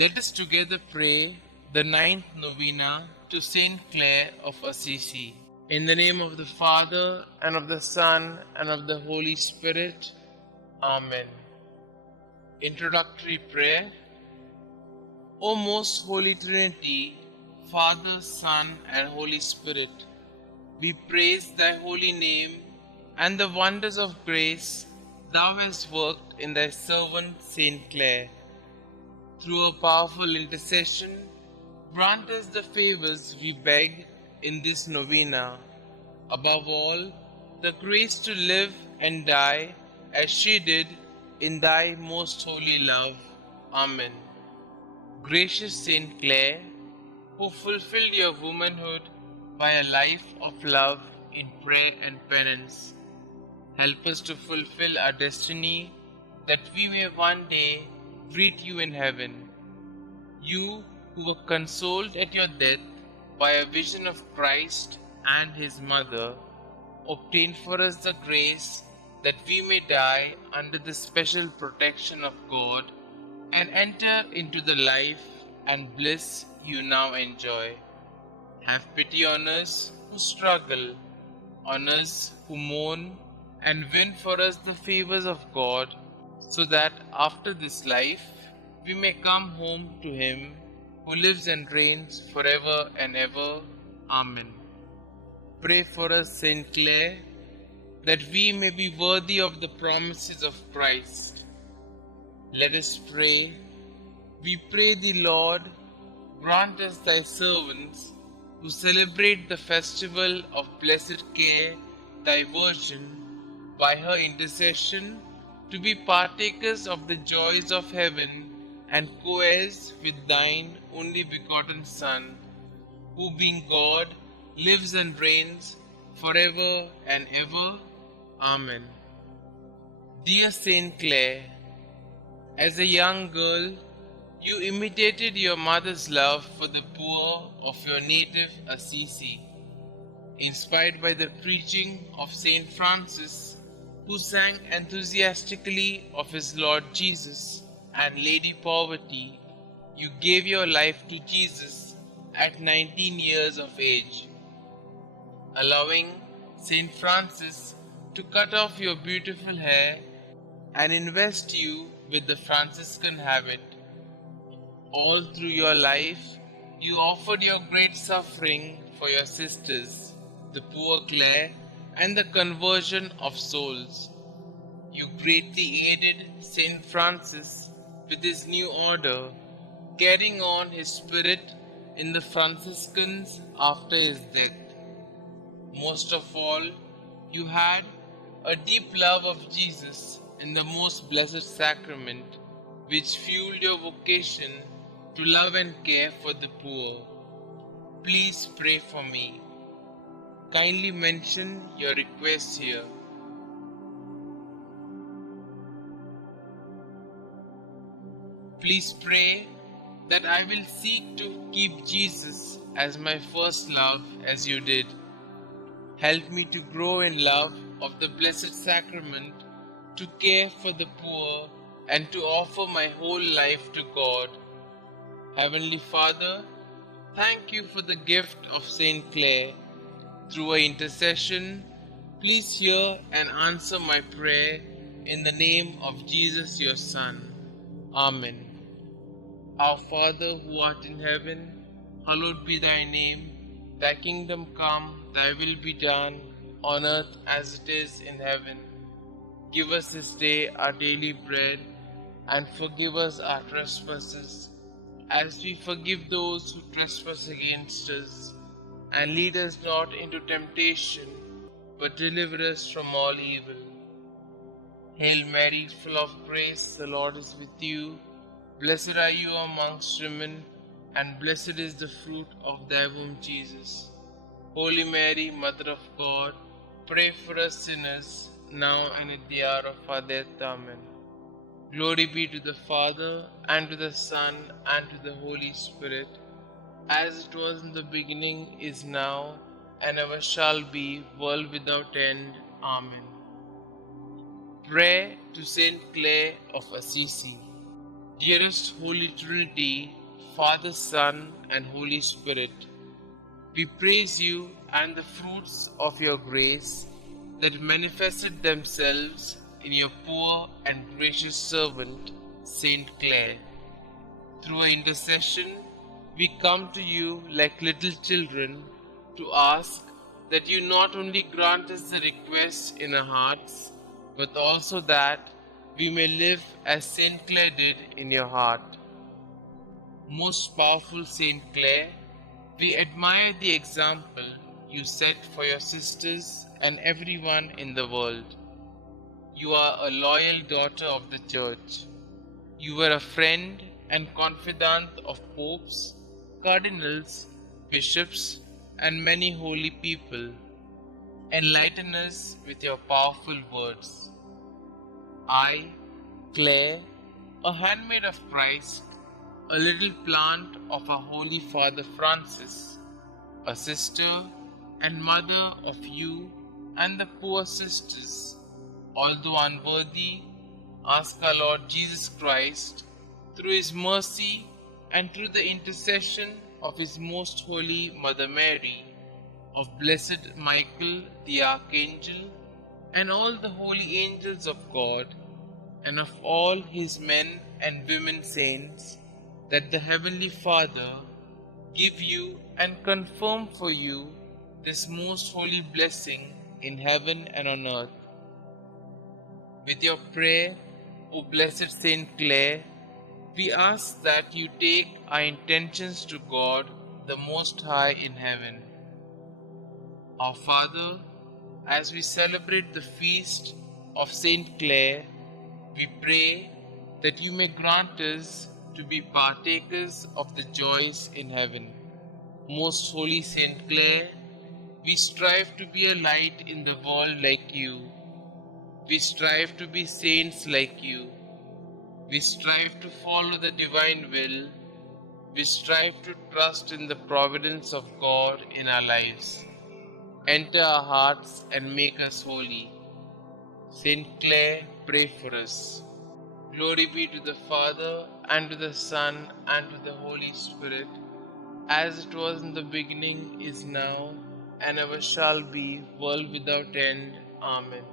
Let us together pray the ninth novena to St Clare of Assisi. In the name of the Father, and of the Son, and of the Holy Spirit. Amen. Introductory prayer. O most Holy Trinity, Father, Son, and Holy Spirit, we praise thy holy name and the wonders of grace thou hast worked in thy servant St. Clare. Through a powerful intercession, grant us the favors we beg in this novena. Above all, the grace to live and die as she did in thy most holy love. Amen. Gracious St. Clare, who fulfilled your womanhood by a life of love in prayer and penance, help us to fulfill our destiny that we may one day greet you in heaven. You who were consoled at your death by a vision of Christ and his mother, obtain for us the grace that we may die under the special protection of God and enter into the life and bliss you now enjoy. Have pity on us who struggle, on us who mourn, and win for us the favors of God, so that after this life we may come home to him who lives and reigns forever and ever. Amen. Pray for us, St. Clare, that we may be worthy of the promises of Christ. Let us pray. We pray thee, Lord, grant us thy servants, who celebrate the festival of Blessed Clare, thy Virgin, by her intercession, to be partakers of the joys of heaven and co-heirs with thine only begotten Son, who being God, lives and reigns forever and ever. Amen. Dear St. Clare, as a young girl, you imitated your mother's love for the poor of your native Assisi. Inspired by the preaching of St. Francis, who sang enthusiastically of his Lord Jesus and Lady Poverty, you gave your life to Jesus at 19 years of age, allowing St. Francis to cut off your beautiful hair and invest you with the Franciscan habit. All through your life, you offered your great suffering for your sisters, the poor Clare, and the conversion of souls. You greatly aided St. Francis with his new order, carrying on his spirit in the Franciscans after his death. Most of all, you had a deep love of Jesus in the most blessed sacrament, which fueled your vocation to love and care for the poor. Please pray for me. Kindly mention your requests here. Please pray that I will seek to keep Jesus as my first love as you did. Help me to grow in love of the Blessed Sacrament, to care for the poor, and to offer my whole life to God. Heavenly Father, thank you for the gift of St. Clare. Through her intercession, please hear and answer my prayer in the name of Jesus your Son. Amen. Our Father who art in heaven, hallowed be thy name. Thy kingdom come, thy will be done, on earth as it is in heaven. Give us this day our daily bread, and forgive us our trespasses, as we forgive those who trespass against us. And lead us not into temptation, but deliver us from all evil. Hail Mary, full of grace, the Lord is with you. Blessed are you amongst women, and blessed is the fruit of thy womb, Jesus. Holy Mary, Mother of God, pray for us sinners, now and at the hour of our death. Amen. Glory be to the Father, and to the Son, and to the Holy Spirit, as it was in the beginning, is now, and ever shall be, world without end. Amen. Prayer to St. Clare of Assisi. Dearest Holy Trinity, Father, Son, and Holy Spirit, we praise you and the fruits of your grace that manifested themselves in your poor and gracious servant, St. Clare. Through her intercession, we come to you like little children to ask that you not only grant us the requests in our hearts, but also that we may live as St. Clare did in your heart. Most powerful St. Clare, we admire the example you set for your sisters and everyone in the world. You are a loyal daughter of the Church. You were a friend and confidant of popes, cardinals, bishops, and many holy people. Enlighten us with your powerful words. I, Clare, a handmaid of Christ, a little plant of our Holy Father Francis, a sister and mother of you and the poor sisters, although unworthy, ask our Lord Jesus Christ, through His mercy and through the intercession of His most holy Mother Mary, of blessed Michael the Archangel, and all the holy angels of God, and of all His men and women saints, that the Heavenly Father give you and confirm for you this most holy blessing in heaven and on earth. With your prayer, O blessed Saint Clare, we ask that you take our intentions to God, the Most High in heaven. Our Father, as we celebrate the feast of St. Clare, we pray that you may grant us to be partakers of the joys in heaven. Most Holy St. Clare, we strive to be a light in the world like you. We strive to be saints like you. We strive to follow the divine will. We strive to trust in the providence of God in our lives. Enter our hearts and make us holy. Saint Clare, pray for us. Glory be to the Father, and to the Son, and to the Holy Spirit, as it was in the beginning, is now, and ever shall be, world without end. Amen.